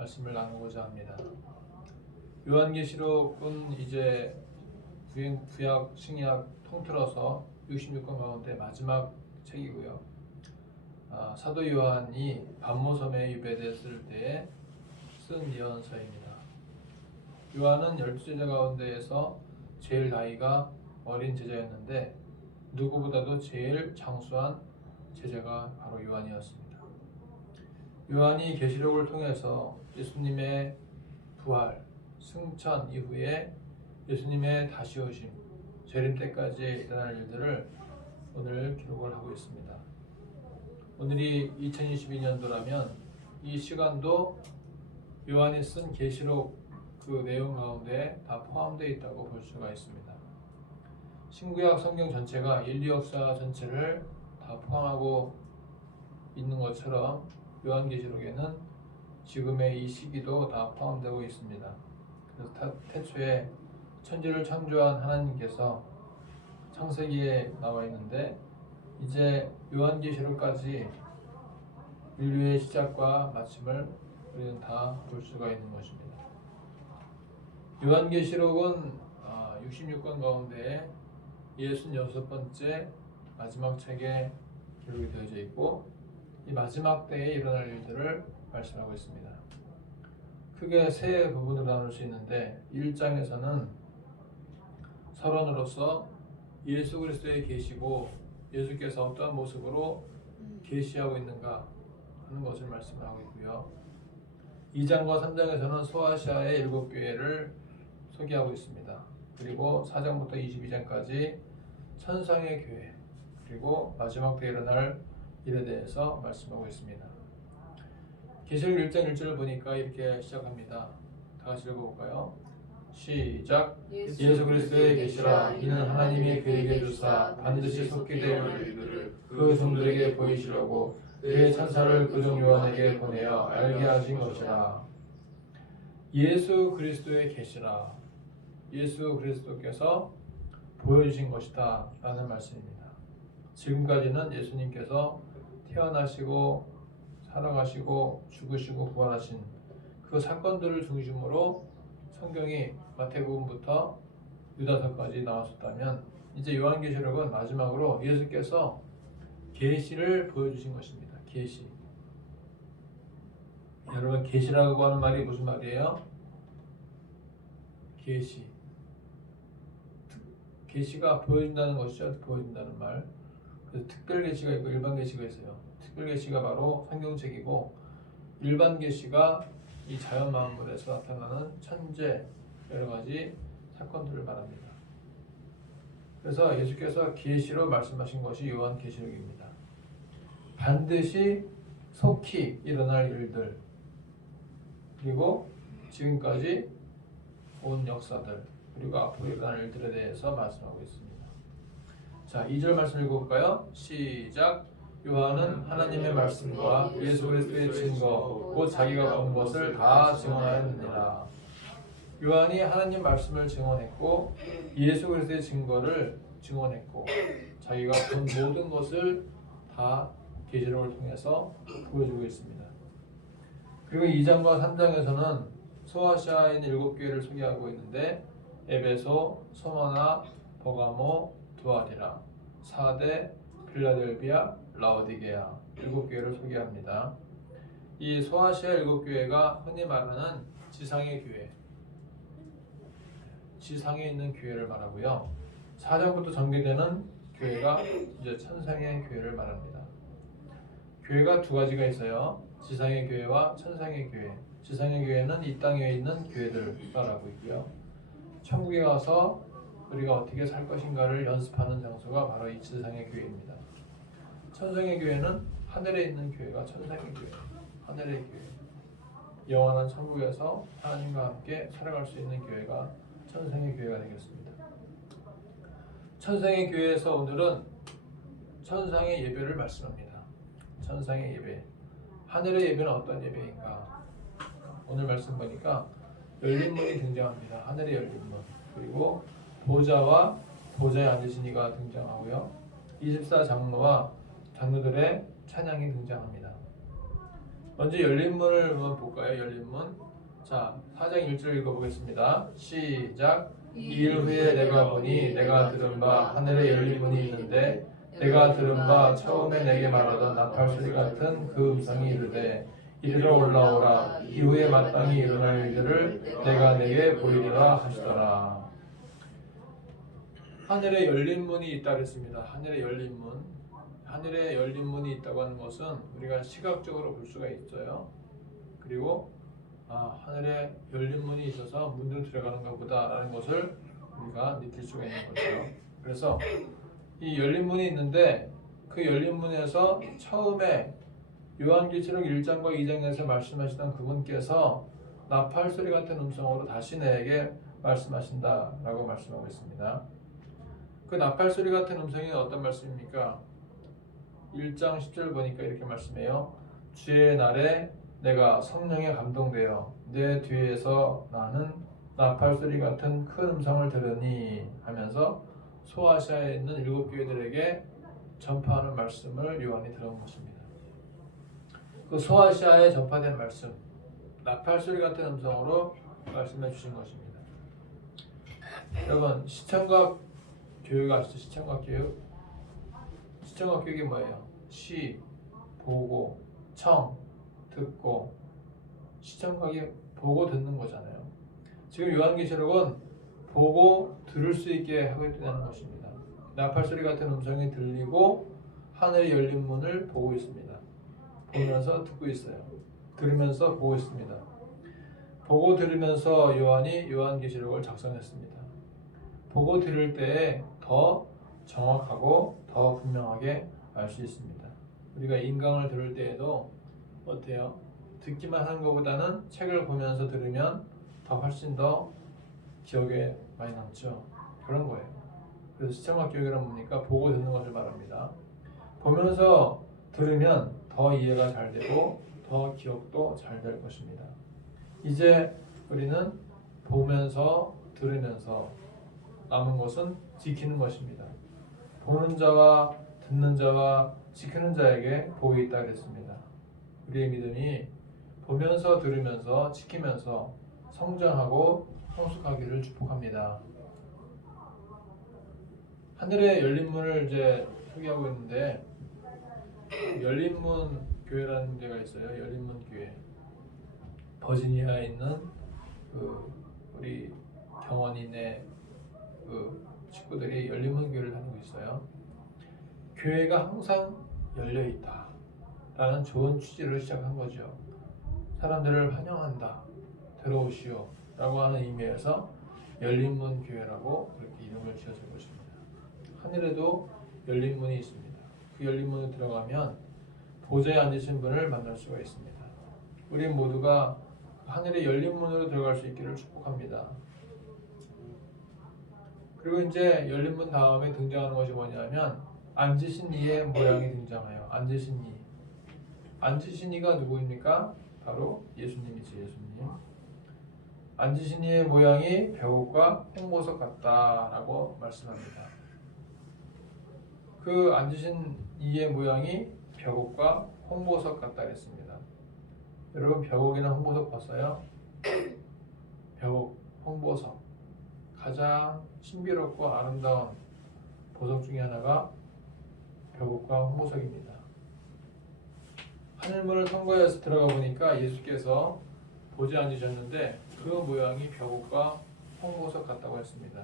말씀을 나누고자 합니다. 요한계시록은 이제 구약, 신약 통틀어서 66권 가운데 마지막 책이고요. 사도 요한이 반모섬에 유배됐을 때에 쓴 예언서입니다. 요한은 12제자 가운데에서 제일 나이가 어린 제자였는데 누구보다도 제일 장수한 제자가 바로 요한이었습니다. 요한이 계시록을 통해서 예수님의 부활, 승천 이후에 예수님의 다시 오심, 재림 때까지 일어날 일들을 오늘 기록을 하고 있습니다. 오늘이 2022년도라면 이 시간도 요한이 쓴 계시록 그 내용 가운데 다 포함되어 있다고 볼 수가 있습니다. 신구약 성경 전체가 인류 역사 전체를 다 포함하고 있는 것처럼 요한계시록에는 지금의 이 시기도 다 포함되고 있습니다. 그래서 태초에 천지를 창조한 하나님께서 창세기에 나와 있는데 이제 요한계시록까지 인류의 시작과 마침을 우리는 다 볼 수가 있는 것입니다. 요한계시록은 66권 가운데 66번째 마지막 책에 기록이 되어져 있고 이 마지막 때에 일어날 일들을 말씀하고 있습니다. 크게 세 부분으로 나눌 수 있는데 1장에서는 서론으로서 예수 그리스도의 계시고 예수께서 어떠한 모습으로 계시하고 있는가 하는 것을 말씀하고 있고요. 2장과 3장에서는 소아시아의 7교회를 소개하고 있습니다. 그리고 4장부터 22장까지 천상의 교회 그리고 마지막 때 일어날 일에 대해서 말씀하고 있습니다. 계시록 1장 1절을 보니까 이렇게 시작합니다. 다 같이 읽어볼까요? 시작. 예수 그리스도의 계시라 이는 하나님이 그에게 주사 반드시 속히 될 일들을 그 종들에게 보이시려고 그의 천사를 그 종 요한에게 보내어 알게 하신 것이라. 예수 그리스도의 계시라. 예수 그리스도께서 보여주신 것이다 라는 말씀입니다. 지금까지는 예수님께서 태어나시고 살아가시고 죽으시고 부활하신 그 사건들을 중심으로 성경이 마태복음부터 유다서까지 나왔었다면 이제 요한계시록은 마지막으로 예수께서 계시를 보여주신 것입니다. 계시. 여러분 계시라고 하는 말이 무슨 말이에요? 계시. 계시가 보여준다는 것이죠. 보여준다는 말. 그래서 특별 계시가 있고 일반 계시가 있어요. 특별 계시가 바로 성경책이고 일반 계시가 이 자연 만물에서 나타나는 천재 여러 가지 사건들을 말합니다. 그래서 예수께서 계시로 말씀하신 것이 요한계시록입니다. 반드시 속히 일어날 일들 그리고 지금까지 온 역사들 그리고 앞으로 일어날 일들에 대해서 말씀하고 있습니다. 자, 2절 말씀 읽어볼까요? 시작. 요한은 하나님의 말씀과 예수 그리스도의 증거 곧 자기가 본 것을 다 증언하였느니라. 요한이 하나님 말씀을 증언했고 예수 그리스도의 증거를 증언했고 자기가 본 모든 것을 다 계시록을 통해서 보여주고 있습니다. 그리고 2장과 3장에서는 소아시아에 있는 7교회를 소개하고 있는데 에베소, 소마나, 버가모, 두아디라, 사대, 필라델비아, 라오디게아 7교회를 소개합니다. 이 소아시아 7교회가 흔히 말하는 지상의 교회, 지상에 있는 교회를 말하고요. 4장부터 전개되는 교회가 이제 천상의 교회를 말합니다. 교회가 두 가지가 있어요. 지상의 교회와 천상의 교회. 지상의 교회는 이 땅에 있는 교회들 말하고 있고요. 천국에 가서 우리가 어떻게 살 것인가를 연습하는 장소가 바로 이 지상의 교회입니다. 천상의 교회는 하늘에 있는 교회가 천상의 교회, 하늘의 교회. 영원한 천국에서 하나님과 함께 살아갈 수 있는 교회가 천상의 교회가 되겠습니다. 천상의 교회에서 오늘은 천상의 예배를 말씀합니다. 천상의 예배. 하늘의 예배는 어떤 예배인가? 오늘 말씀 보니까 열린 문이 등장합니다. 하늘의 열린 문. 그리고 보좌와 보좌에 앉으신 이가 등장하고요. 24장로와 장로들의 찬양이 등장합니다. 먼저 열린문을 한번 볼까요? 열린문. 자, 4장 1절 읽어보겠습니다. 시작. 2일 후에 내가 보니 내가 들은 바 하늘에 열린 문이 있는데 내가 들은 바 처음에 내게 말하던 나팔 소리 같은 그 음성이 이르되 이리로 올라오라. 이후에 마땅히 일어날 일들을 내가 내게 보이리라 하시더라. 하늘에 열린 문이 있다 그랬습니다. 하늘에 열린 문. 하늘에 열린 문이 있다고 하는 것은 우리가 시각적으로 볼 수가 있어요. 그리고 하늘에 열린 문이 있어서 문으로 들어가는가 보다라는 것을 우리가 느낄 수가 있는 거죠. 그래서 이 열린 문이 있는데 그 열린 문에서 처음에 요한계시록 1장과 2장에서 말씀하시던 그분께서 나팔 소리 같은 음성으로 다시 내게 말씀하신다라고 말씀하고 있습니다. 그 나팔 소리 같은 음성이 어떤 말씀입니까? 1장 10절 보니까 이렇게 말씀해요. 주의 날에 내가 성령에 감동되어 내 뒤에서 나는 나팔 소리 같은 큰 음성을 들으니 하면서 소아시아에 있는 7교회들에게 전파하는 말씀을 요한이 들은 것입니다. 그 소아시아에 전파된 말씀, 나팔 소리 같은 음성으로 말씀해 주신 것입니다. 여러분, 시청각 교육 아시죠? 시청각 교육? 시청각 교육이 뭐예요? 시, 보고, 청, 듣고. 시청각이 보고 듣는 거잖아요. 지금 요한계시록은 보고 들을 수 있게 하고 있다는 것입니다. 나팔 소리 같은 음성이 들리고 하늘의 열린 문을 보고 있습니다. 보면서 듣고 있어요. 들으면서 보고 있습니다. 보고 들으면서 요한이 요한계시록을 작성했습니다. 보고 들을 때에 더 정확하고 더 분명하게 알 수 있습니다. 우리가 인강을 들을 때에도 어때요? 듣기만 하는 것보다는 책을 보면서 들으면 더 훨씬 더 기억에 많이 남죠. 그런 거예요. 그래서 시청각 교육이란 뭡니까? 보고 듣는 것을 말합니다. 보면서 들으면 더 이해가 잘 되고 더 기억도 잘 될 것입니다. 이제 우리는 보면서 들으면서 남은 것은 지키는 것입니다. 보는 자와 듣는 자와 지키는 자에게 복이 있다 그랬습니다. 우리의 믿음이 보면서 들으면서 지키면서 성장하고 성숙하기를 축복합니다. 하늘의 열린 문을 이제 소개하고 있는데 열린문 교회라는 데가 있어요. 열린문 교회. 버지니아에 있는 우리 경원인의 식구들이 열린문 교회를 다니고 있어요. 교회가 항상 열려 있다 라는 좋은 취지로 시작한 거죠. 사람들을 환영한다, 들어오시오 라고 하는 의미에서 열린문 교회라고 그렇게 이름을 지었을 것입니다. 하늘에도 열린문이 있습니다. 그 열린문에 들어가면 보좌에 앉으신 분을 만날 수가 있습니다. 우리 모두가 하늘의 열린문으로 들어갈 수 있기를 축복합니다. 그리고 이제 열린문 다음에 등장하는 것이 뭐냐면 앉으신 이의 모양이 등장해요. 앉으신 이. 앉으신 이가 누구입니까? 바로 예수님이지. 예수님. 앉으신 이의 모양이 벽옥과 홍보석 같다라고 말씀합니다. 그 앉으신 이의 모양이 벽옥과 홍보석 같다 그랬습니다. 여러분 벽옥이나 홍보석 봤어요? 벽옥, 홍보석 가장 신비롭고 아름다운 보석 중에 하나가 벽옥과 홍보석입니다. 하늘문을 통과해서 들어가 보니까 예수께서 보좌에 앉으셨는데 그 모양이 벽옥과 홍보석 같다고 했습니다.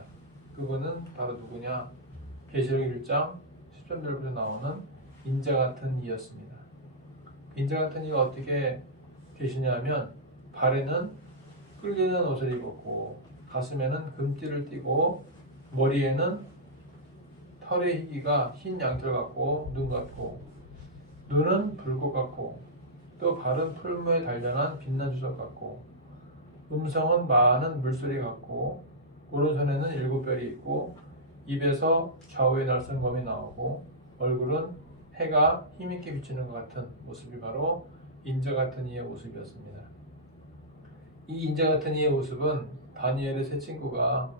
그분은 바로 누구냐? 계시록 1장 10절부터 나오는 인자 같은 이였습니다. 인자 같은 이가 어떻게 계시냐면 발에는 끌리는 옷을 입었고 가슴에는 금띠를 띠고 머리에는 털의 희기가 흰 양털 같고 눈 같고 눈은 불꽃 같고 또 발은 풀무에 단련한 빛난 주석 같고 음성은 많은 물소리 같고 오른손에는 7별이 있고 입에서 좌우의 날선검이 나오고 얼굴은 해가 힘있게 비치는 것 같은 모습이 바로 인자 같은 이의 모습이었습니다. 이 인자 같은 이의 모습은 다니엘의 세 친구가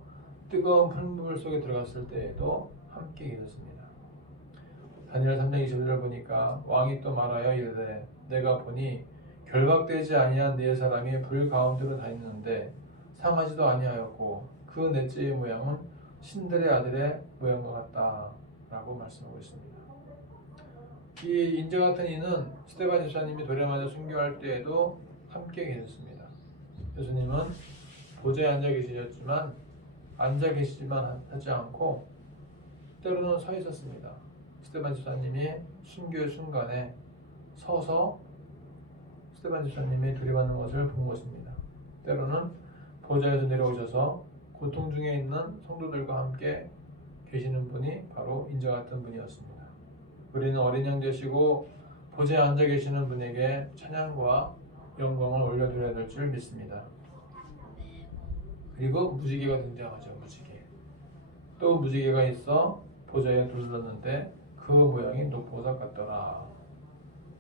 뜨거운 풀물 속에 들어갔을 때에도 함께 있었습니다. 다니엘 3장 21절을 보니까 왕이 또 말하여 이르되 내가 보니 결박되지 아니한 네 사람이 불 가운데로 다니는데 상하지도 아니하였고 그 넷째의 모양은 신들의 아들의 모양과 같다라고 말씀하고 있습니다. 이 인자 같은 이는 스데반 집사님이 돌에 맞아 순교할 때에도 함께 계셨습니다. 예수님은 보좌에 앉아 계시지만 하지 않고 때로는 서 있었습니다. 스데반 집사님이 순교의 순간에 서서 스데반 집사님이 들이받는 것을 본 것입니다. 때로는 보좌에서 내려오셔서 고통 중에 있는 성도들과 함께 계시는 분이 바로 인자 같은 분이었습니다. 우리는 어린 양 되시고 보좌에 앉아 계시는 분에게 찬양과 영광을 올려드려야 될 줄 믿습니다. 그리고 무지개가 등장하죠. 무지개. 또 무지개가 있어 보좌에 둘렀는데 그 모양이 녹보석 같더라.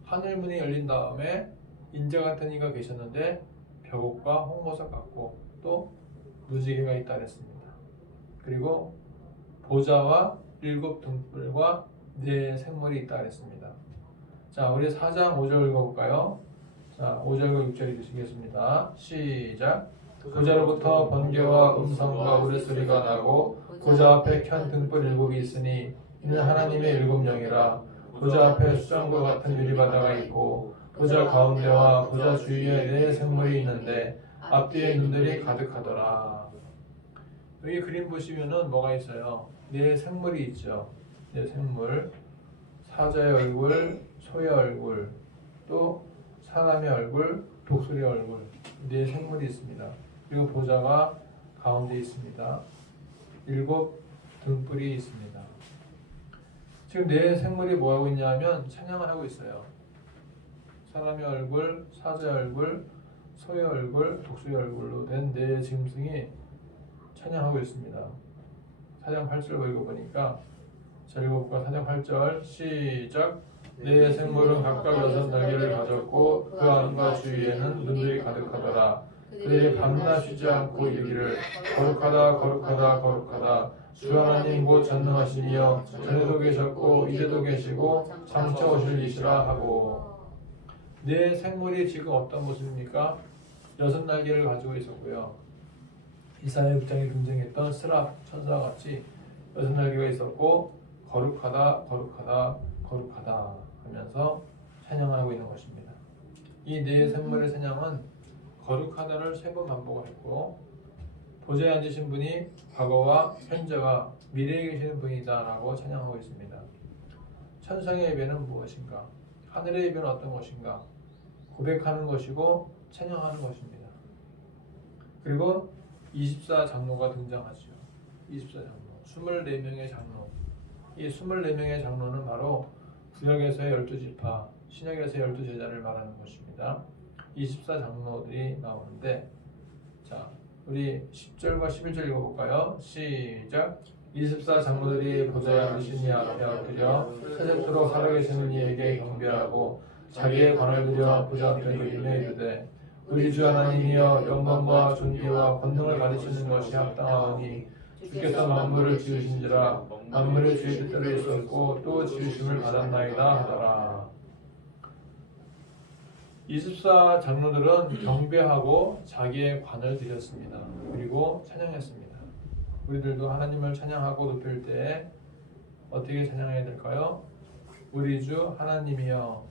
하늘문이 열린 다음에 인자 같은 이가 계셨는데 벽옥과 홍보석 같고 또 무지개가 있다 그랬습니다. 그리고 보좌와 7 등불과 4 생물이 있다 그랬습니다. 자, 우리 4장 5절 읽어볼까요? 자, 5절과 6절 읽으시겠습니다. 시작. 보좌로부터 번개와 음성과 우레소리가 나고 보좌 앞에 켠 등불 7이 있으니 이는 하나님의 7영이라. 보좌 앞에 수정과 같은 유리바다가 있고 보좌 가운데와 보좌 주위에 4 생물이 있는데 앞뒤에 눈들이 가득하더라. 여기 그림 보시면은 뭐가 있어요? 4 생물이 있죠. 4 생물. 사자의 얼굴, 소의 얼굴, 또 사람의 얼굴, 독수리의 얼굴. 4 생물이 있습니다. 그리고 보좌가 가운데 있습니다. 7 등불이 있습니다. 지금 4 생물이 뭐하고 있냐면 찬양을 하고 있어요. 사람의 얼굴, 사자의 얼굴, 소의 얼굴, 독수리의 얼굴로 된 4 짐승이 찬양하고 있습니다. 4장 8절 읽어보니까 자, 읽어볼까? 4장 8절 시작. 4 생물은 각각 6 날개를 가졌고 그 안과 주위에는 눈들이 가득하더라. 그들이 밤낮 쉬지 않고 이르기를 거룩하다 거룩하다 거룩하다 주 하나님 곧 전능하시며 전에도 계셨고 이제도 계시고 장차 오실 이시라 하고. 4 생물이 지금 어떤 모습입니까? 6 날개를 가지고 있었고요. 이사야 6장에 등장했던 스랍 천사와 같이 6 날개가 있었고 거룩하다 거룩하다 거룩하다 하면서 찬양하고 있는 것입니다. 이 4 생물의 찬양은 거룩하다를 3번 반복을 했고 보좌에 앉으신 분이 과거와 현재와 미래에 계시는 분이다 라고 찬양하고 있습니다. 천상의 예배는 무엇인가? 하늘의 예배는 어떤 것인가? 고백하는 것이고 찬양하는 것입니다. 그리고 24 장로가 등장하죠. 24 장로, 24명의 장로. 이 24명의 장로는 바로 구약에서의 12지파, 신약에서의 12제자를 말하는 것입니다. 24 장로들이 나오는데 자, 우리 10절과 11절 읽어볼까요? 시작. 24 장로들이 보좌에 앉으신 이 앞에 엎드려 세세토록 살아계시는 이에게 경배하고 자기의 관을 들여 보좌 앞에 돌리며 이르되 우리 주 하나님이여 영광과 존귀와 권능을 받으시는 것이 합당하오니 주께서 만물을 지으신지라 만물의 주의 뜻대로 있었고 또 지으심을 받았나이다 하더라. 24 장로들은 경배하고 자기의 관을 드렸습니다. 그리고 찬양했습니다. 우리들도 하나님을 찬양하고 높일 때 어떻게 찬양해야 될까요? 우리 주 하나님이여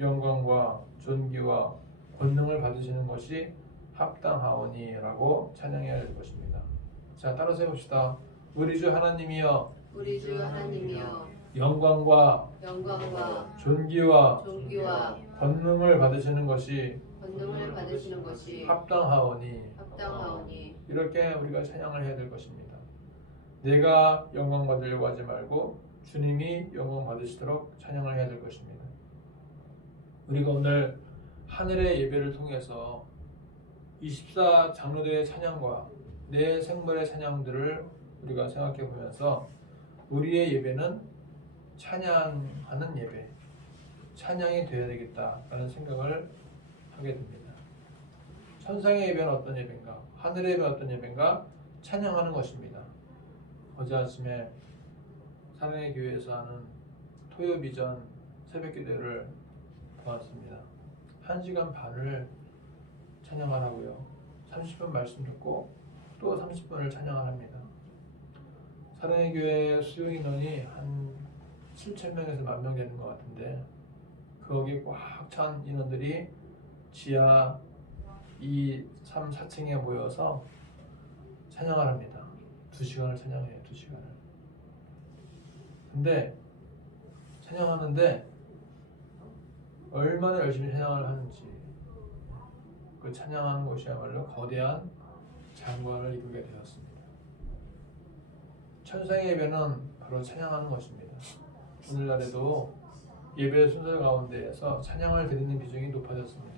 영광과 존귀와 권능을 받으시는 것이 합당하오니 라고 찬양해야 될 것입니다. 자, 따라서 해봅시다. 우리 주 하나님이여 우리 주 하나님이여 영광과 존귀와 권능을 받으시는 것이 합당하오니 이렇게 우리가 찬양을 해야 될 것입니다. 내가 영광 받으려고 하지 말고 주님이 영광 받으시도록 찬양을 해야 될 것입니다. 우리가 오늘 하늘의 예배를 통해서 24 장로들의 찬양과 4 생물의 찬양들을 우리가 생각해 보면서 우리의 예배는 찬양하는 예배, 찬양이 되어야 되겠다라는 생각을 하게 됩니다. 천상의 예배는 어떤 예배인가? 하늘의 예배는 어떤 예배인가? 찬양하는 것입니다. 어제 아침에 사랑의 교회에서 하는 토요 비전 새벽 기도를 보았습니다. 1시간 반을 찬양하라고요. 30분 말씀 듣고 또 30분을 찬양을 합니다. 사랑의 교회 수용 인원이 한 7,000명에서 10,000명 되는 것 같은데 거기 꽉 찬 인원들이 지하 2, 3, 4층에 모여서 찬양을 합니다. 2시간을 찬양해요. 2시간을. 근데 찬양하는데 얼마나 열심히 찬양을 하는지 그 찬양하는 곳이야말로 거대한 장관을 이루게 되었습니다. 천상의 예배는 바로 찬양하는 것입니다. 오늘날에도 예배 순서 가운데에서 찬양을 드리는 비중이 높아졌습니다.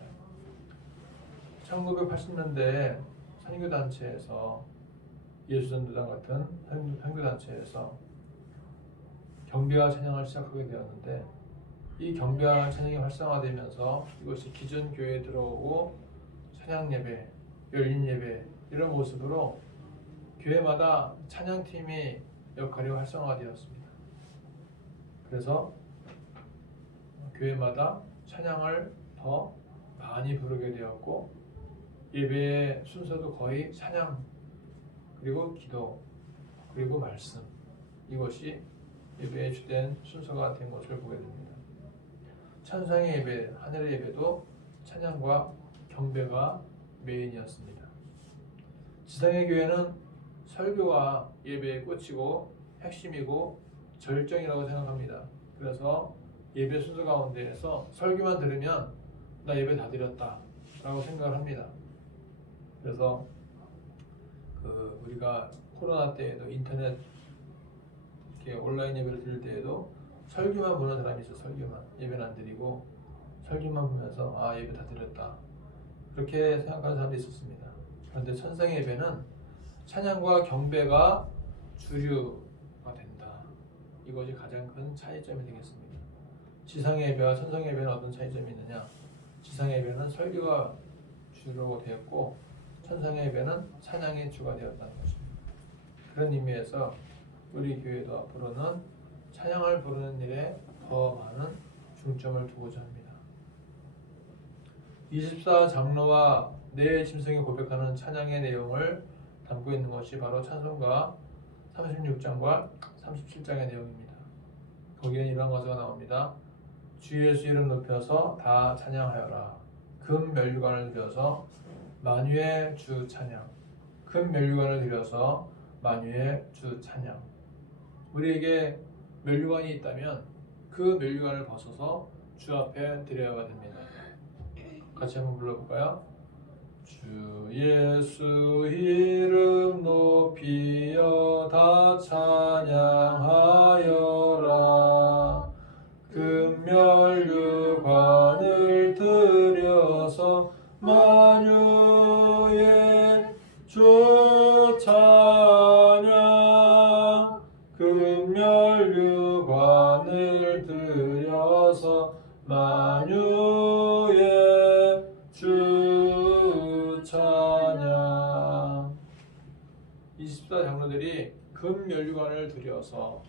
1980년대에 선교단체에서 예수전도단 같은 선교단체에서 경배와 찬양을 시작하게 되었는데 이 경배와 찬양이 활성화되면서 이것이 기존 교회에 들어오고 찬양 예배, 열린 예배 이런 모습으로 교회마다 찬양팀이 역할이 활성화되었습니다. 그래서 교회마다 찬양을 더 많이 부르게 되었고 예배의 순서도 거의 찬양 그리고 기도 그리고 말씀 이것이 예배의 주된 순서가 된 것을 보게 됩니다. 천상의 예배, 하늘의 예배도 찬양과 경배가 메인이었습니다. 지상의 교회는 설교와 예배의 꽃이고 핵심이고 절정이라고 생각합니다. 그래서 예배 순서 가운데에서 설교만 들으면 나 예배 다 드렸다 라고 생각을 합니다. 그래서 우리가 코로나 때에도 인터넷 이렇게 온라인 예배를 드릴 때에도 설교만 보는 사람이 있어. 설교만 예배는 안 드리고 설교만 보면서 아 예배 다 드렸다 그렇게 생각하는 사람도 있었습니다. 그런데 천상의 예배는 찬양과 경배가 주류가 된다. 이것이 가장 큰 차이점이 되겠습니다. 지상의 예배와 천상의 예배는 어떤 차이점이 있느냐? 지상의 예배는 설교가 주로 되었고 천상의 예배는 찬양이 주가 되었다는 것입니다. 그런 의미에서 우리 교회도 앞으로는 찬양을 부르는 일에 더 많은 중점을 두고자 합니다. 24장로와 내 짐승이 고백하는 찬양의 내용을 담고 있는 것이 바로 찬송가 36장과 37장의 내용입니다. 거기에는 이런 가사가 나옵니다. 주 예수 이름 높여서 다 찬양하여라. 금 면류관을 들여서 만유의 주 찬양. 금 면류관을 들여서 만유의 주 찬양. 우리에게 면류관이 있다면 그 면류관을 벗어서 주 앞에 드려야 됩니다. 같이 한번 불러볼까요? 주 예수 이름 높이여 다 찬양하여라. 금면류관을 들여서 만유의 주 찬양. 금면류관을 들여서 만유의 주 찬양. 24장로들이 금면류관을 들여서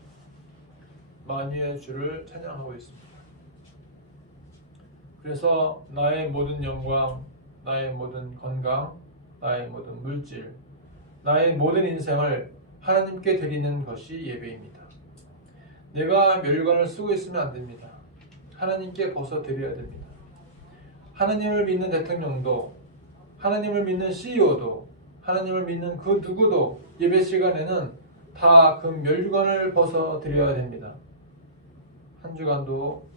만유의 주를 찬양하고 있습니다. 그래서 나의 모든 영광, 나의 모든 건강, 나의 모든 물질, 나의 모든 인생을 하나님께 드리는 것이 예배입니다. 내가 면류관을 쓰고 있으면 안 됩니다. 하나님께 벗어 드려야 됩니다. 하나님을 믿는 대통령도, 하나님을 믿는 CEO도, 하나님을 믿는 그 누구도 예배 시간에는 다 그 면류관을 벗어 드려야 됩니다. 한 주간도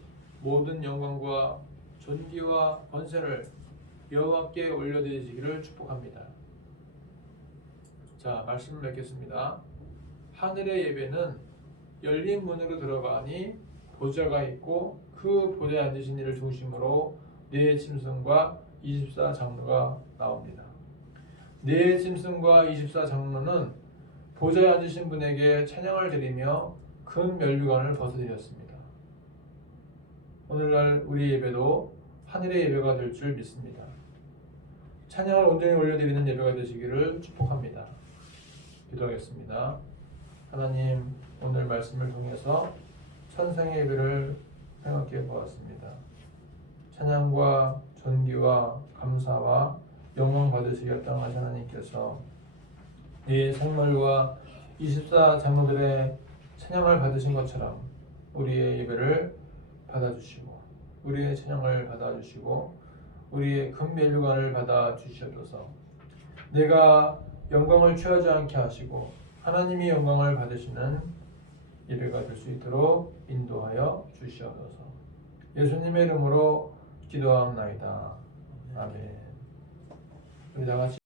모든 영광과 존귀와 권세를 여호와께 올려드리시기를 축복합니다. 자, 말씀을 맺겠습니다. 하늘의 예배는 열린 문으로 들어가니 보좌가 있고 그 보좌에 앉으신 이를 중심으로 네 짐승과 24장로가 나옵니다. 네 짐승과 24장로는 보좌에 앉으신 분에게 찬양을 드리며 금 면류관을 벗어드렸습니다. 오늘날 우리 예배도 하늘의 예배가 될 줄 믿습니다. 찬양을 온전히 올려드리는 예배가 되시기를 축복합니다. 기도하겠습니다. 하나님, 오늘 말씀을 통해서 천상의 예배를 생각해 보았습니다. 찬양과 존귀와 감사와 영광 받으시겠다고 하신 하나님께서 이 생물과 24 장로들의 찬양을 받으신 것처럼 우리의 예배를 받아주시고 우리의 찬양을 받아주시고 우리의 금면류관을 받아주시옵소서. 내가 영광을 취하지 않게 하시고 하나님이 영광을 받으시는 예배가 될 수 있도록 인도하여 주시옵소서. 예수님의 이름으로 기도하옵나이다. 아멘. 우리 다 같이